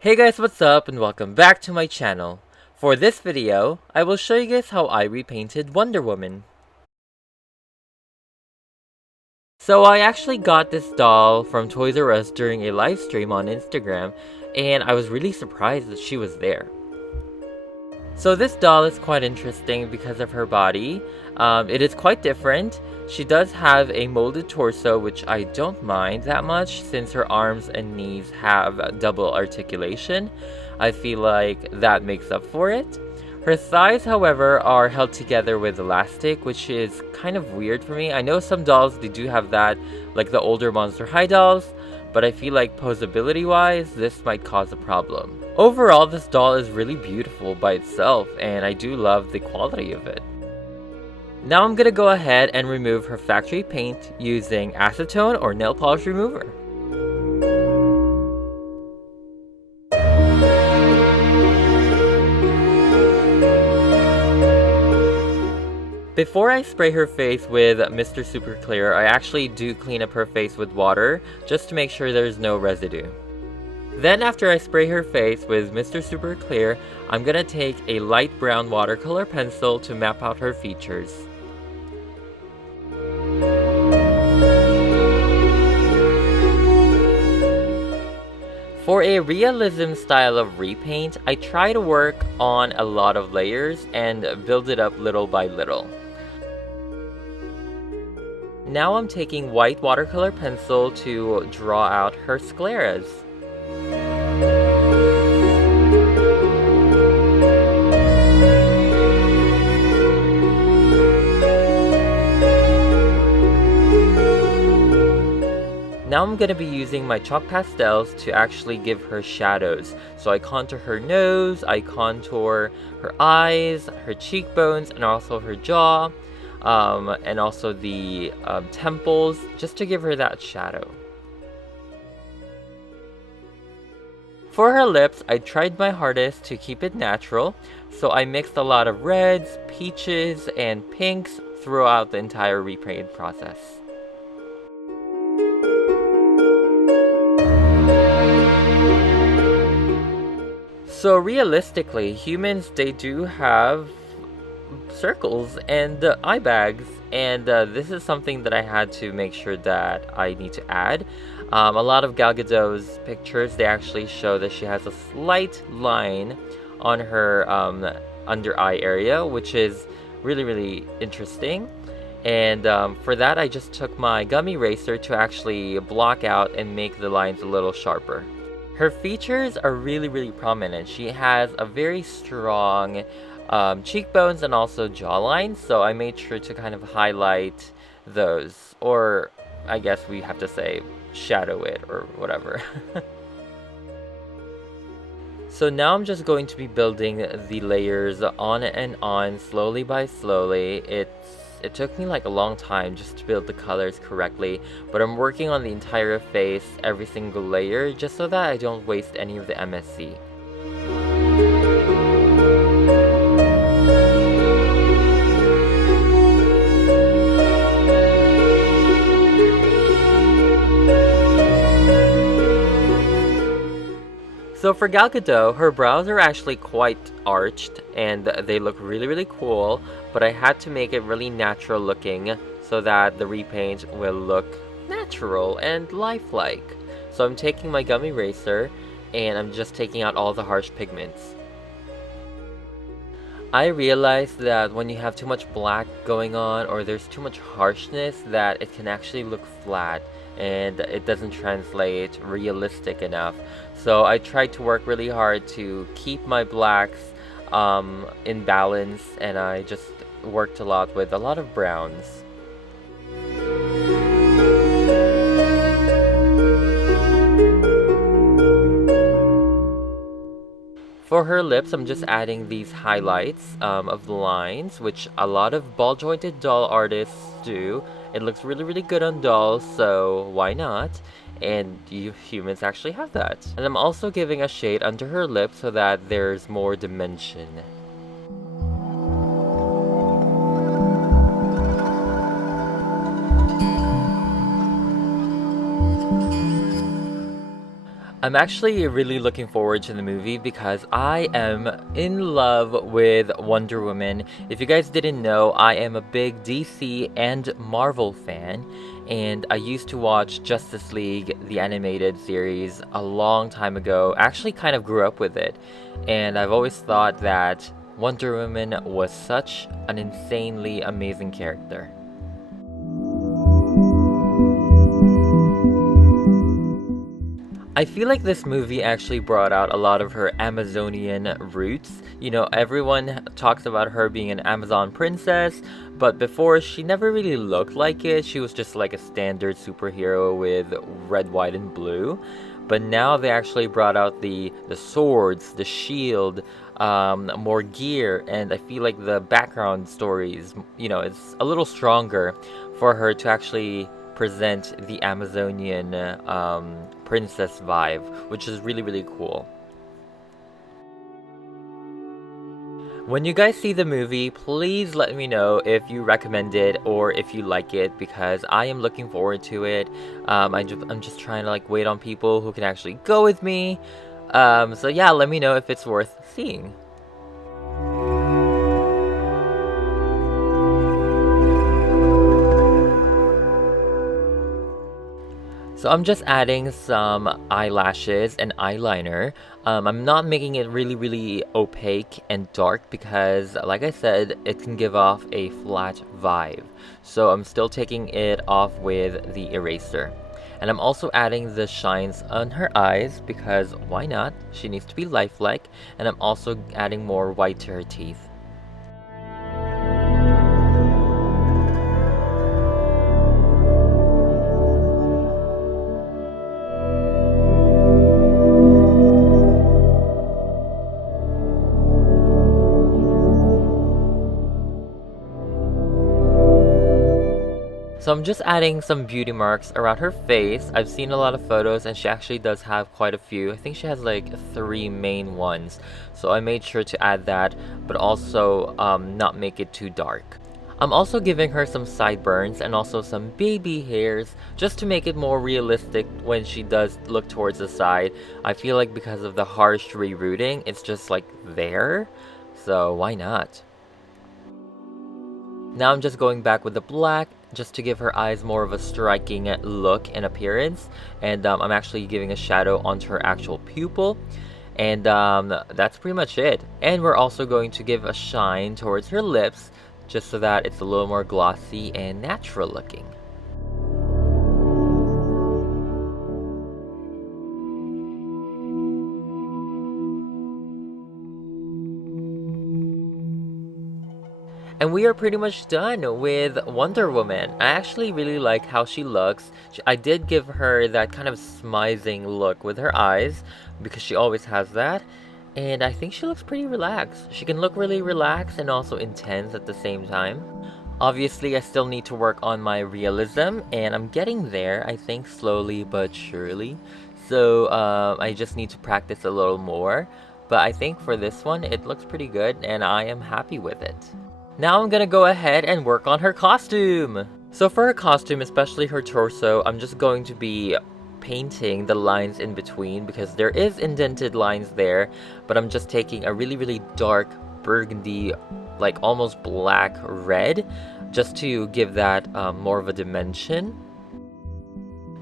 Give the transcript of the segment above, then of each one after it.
Hey guys, what's up and welcome back to my channel. For this video, I will show you guys how I repainted Wonder Woman. So I actually got this doll from Toys R Us during a live stream on Instagram, and I was really surprised that she was there. So this doll is quite interesting because of her body. It is quite different. She does have a molded torso, which I don't mind that much since her arms and knees have double articulation. I feel like that makes up for it. Her thighs, however, are held together with elastic, which is kind of weird for me. I know some dolls, they do have that, like the older Monster High dolls, but I feel like posability-wise, this might cause a problem. Overall, this doll is really beautiful by itself, and I do love the quality of it. Now I'm gonna go ahead and remove her factory paint using acetone or nail polish remover. Before I spray her face with Mr. Super Clear, I actually do clean up her face with water, just to make sure there's no residue. Then after I spray her face with Mr. Super Clear, I'm gonna take a light brown watercolor pencil to map out her features. For a realism style of repaint, I try to work on a lot of layers and build it up little by little. Now I'm taking white watercolor pencil to draw out her scleras. Now I'm going to be using my chalk pastels to actually give her shadows. So I contour her nose, I contour her eyes, her cheekbones, and also her jaw, and also the temples, just to give her that shadow. For her lips, I tried my hardest to keep it natural, so I mixed a lot of reds, peaches, and pinks throughout the entire repaint process. So realistically, humans, they do have circles and eye bags, and this is something that I had to make sure that I need to add. A lot of Gal Gadot's pictures, they actually show that she has a slight line on her under eye area, which is really interesting. And for that, I just took my gum eraser to actually block out and make the lines a little sharper. Her features are really prominent. She has a very strong cheekbones and also jawline, so I made sure to kind of highlight those, or I guess we have to say shadow it or whatever. So now I'm just going to be building the layers on and on, slowly by slowly. It took me like a long time just to build the colors correctly, but I'm working on the entire face, every single layer, just so that I don't waste any of the MSC. So for Gal Gadot, her brows are actually quite arched and they look really cool, but I had to make it really natural looking so that the repaint will look natural and lifelike. So I'm taking my gum eraser and I'm just taking out all the harsh pigments. I realized that when you have too much black going on or there's too much harshness, that it can actually look flat and it doesn't translate realistic enough. So I tried to work really hard to keep my blacks in balance, and I just worked a lot with a lot of browns. For her lips, I'm just adding these highlights of the lines, which a lot of ball-jointed doll artists do. It looks really good on dolls, so why not? And you humans actually have that. And I'm also giving a shade under her lip so that there's more dimension. I'm actually really looking forward to the movie because I am in love with Wonder Woman. If you guys didn't know, I am a big DC and Marvel fan, and I used to watch Justice League, the animated series, a long time ago. I actually kind of grew up with it, and I've always thought that Wonder Woman was such an insanely amazing character. I feel like this movie actually brought out a lot of her Amazonian roots. You know, everyone talks about her being an Amazon princess, but before she never really looked like it. She was just like a standard superhero with red, white, and blue. But now they actually brought out the swords, the shield, more gear, and I feel like the background stories, it's a little stronger for her to actually present the Amazonian princess vibe, which is really, really cool. When you guys see the movie, please let me know if you recommend it or if you like it because I am looking forward to it. I'm just trying to like wait on people who can actually go with me. So yeah, let me know if it's worth seeing. So I'm just adding some eyelashes and eyeliner. I'm not making it really, really opaque and dark because, like I said, it can give off a flat vibe. So I'm still taking it off with the eraser. And I'm also adding the shines on her eyes because why not? She needs to be lifelike. And I'm also adding more white to her teeth. So I'm just adding some beauty marks around her face. I've seen a lot of photos and she actually does have quite a few. I think she has like 3 main ones. So I made sure to add that, but also not make it too dark. I'm also giving her some sideburns and also some baby hairs just to make it more realistic when she does look towards the side. I feel like because of the harsh rerouting, it's just like there. So why not? Now I'm just going back with the black just to give her eyes more of a striking look and appearance. And I'm actually giving a shadow onto her actual pupil. And that's pretty much it. And we're also going to give a shine towards her lips just so that it's a little more glossy and natural looking. And we are pretty much done with Wonder Woman. I actually really like how she looks. I did give her that kind of smizing look with her eyes because she always has that. And I think she looks pretty relaxed. She can look really relaxed and also intense at the same time. Obviously, I still need to work on my realism, and I'm getting there, I think, slowly but surely. So I just need to practice a little more. But I think for this one, it looks pretty good, and I am happy with it. Now I'm gonna go ahead and work on her costume! So for her costume, especially her torso, I'm just going to be painting the lines in between because there is indented lines there, but I'm just taking a really, really dark burgundy, like almost black red, just to give that more of a dimension.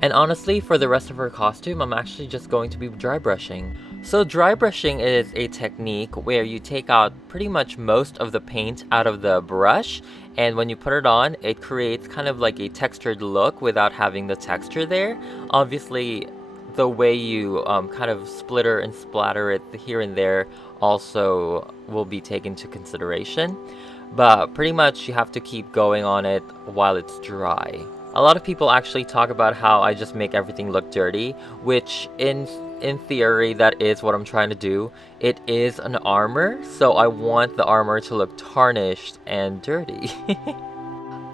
And honestly, for the rest of her costume, I'm actually just going to be dry brushing. So dry brushing is a technique where you take out pretty much most of the paint out of the brush, and when you put it on, it creates kind of like a textured look without having the texture there. Obviously, the way you kind of splitter and splatter it here and there also will be taken into consideration. But pretty much you have to keep going on it while it's dry. A lot of people actually talk about how I just make everything look dirty, which in theory that is what I'm trying to do. It is an armor, so I want the armor to look tarnished and dirty.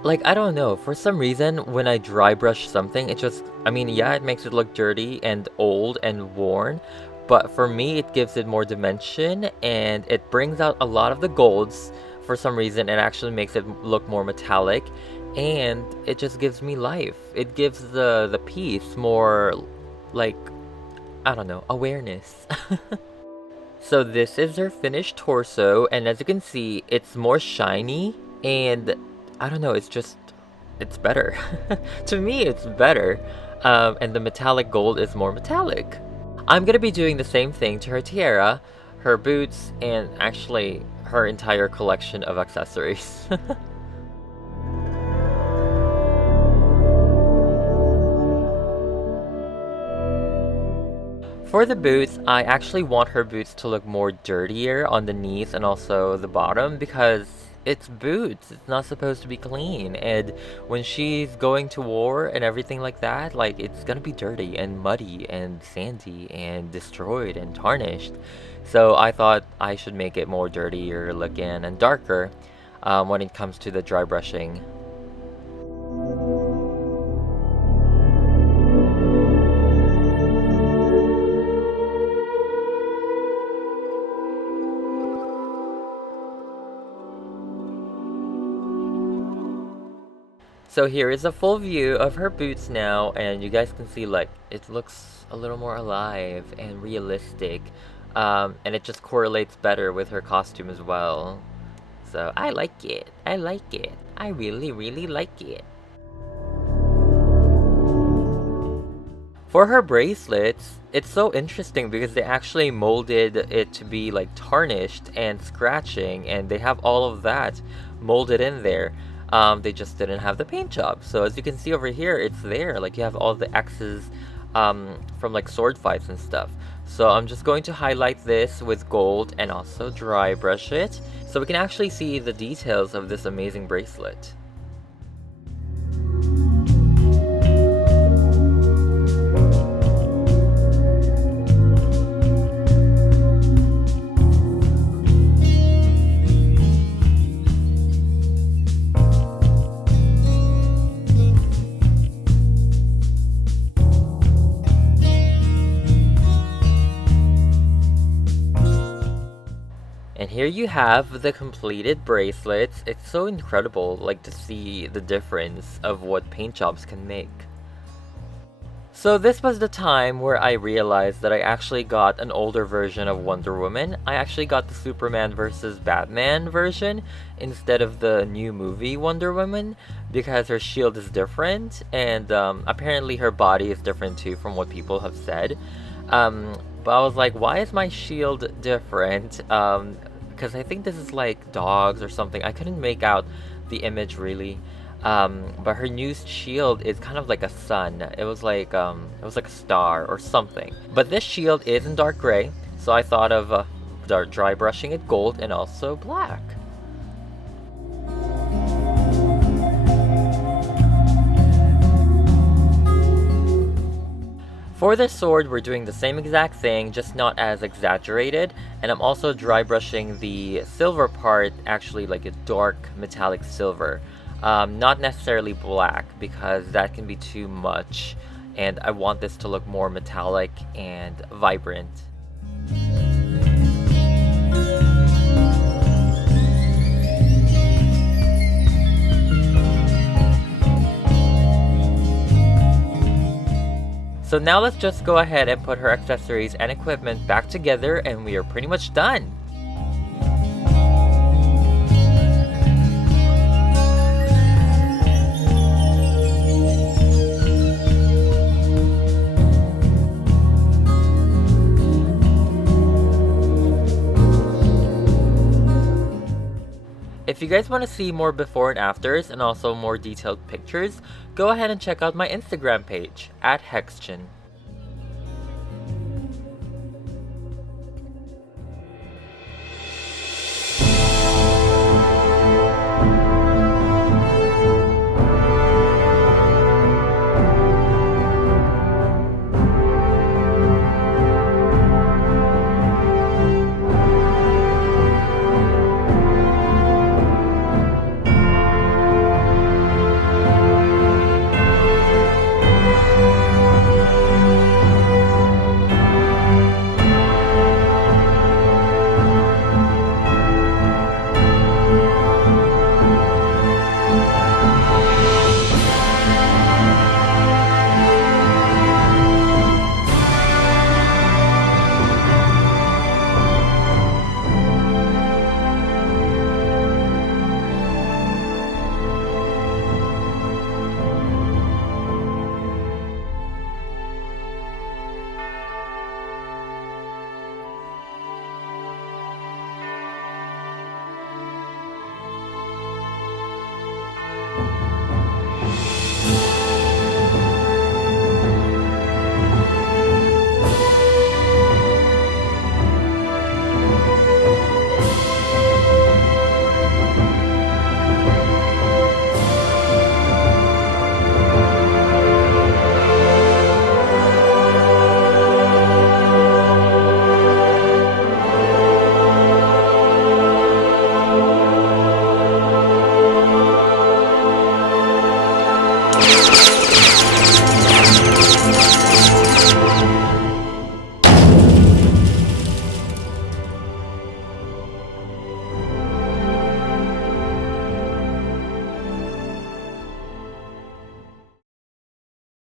Like, I don't know, for some reason when I dry brush something, it just, I mean, yeah, it makes it look dirty and old and worn, but for me it gives it more dimension and it brings out a lot of the golds. For some reason it actually makes it look more metallic, and it just gives me life. It gives the piece more, like, I don't know, awareness. So this is her finished torso, and as you can see, it's more shiny, and I don't know, it's better. To me, it's better. And the metallic gold is more metallic. I'm gonna be doing the same thing to her tiara, her boots, and actually her entire collection of accessories. For the boots, I actually want her boots to look more dirtier on the knees and also the bottom because it's boots. It's not supposed to be clean. And when she's going to war and everything like that, like it's gonna be dirty and muddy and sandy and destroyed and tarnished. So I thought I should make it more dirtier looking and darker when it comes to the dry brushing. So here is a full view of her boots now, and you guys can see like it looks a little more alive and realistic, and it just correlates better with her costume as well. So I like it. I like it. I really, really like it. For her bracelets, it's so interesting because they actually molded it to be like tarnished and scratching, and they have all of that molded in there. They just didn't have the paint job. So as you can see over here, it's there. Like you have all the X's from like sword fights and stuff. So I'm just going to highlight this with gold and also dry brush it so we can actually see the details of this amazing bracelet. And here you have the completed bracelets. It's so incredible, like, to see the difference of what paint jobs can make. So this was the time where I realized that I actually got an older version of Wonder Woman. I actually got the Superman versus Batman version instead of the new movie Wonder Woman because her shield is different, and apparently her body is different too from what people have said. But I was like, why is my shield different? Because I think this is like dogs or something. I couldn't make out the image really. But her new shield is kind of like a sun. It was like a star or something. But this shield is in dark gray, so I thought of dry brushing it gold and also black. For this sword, we're doing the same exact thing, just not as exaggerated, and I'm also dry brushing the silver part, actually like a dark metallic silver. Not necessarily black, because that can be too much, and I want this to look more metallic and vibrant. So now let's just go ahead and put her accessories and equipment back together, and we are pretty much done. If you guys want to see more before and afters and also more detailed pictures, go ahead and check out my Instagram page, @Hexchin.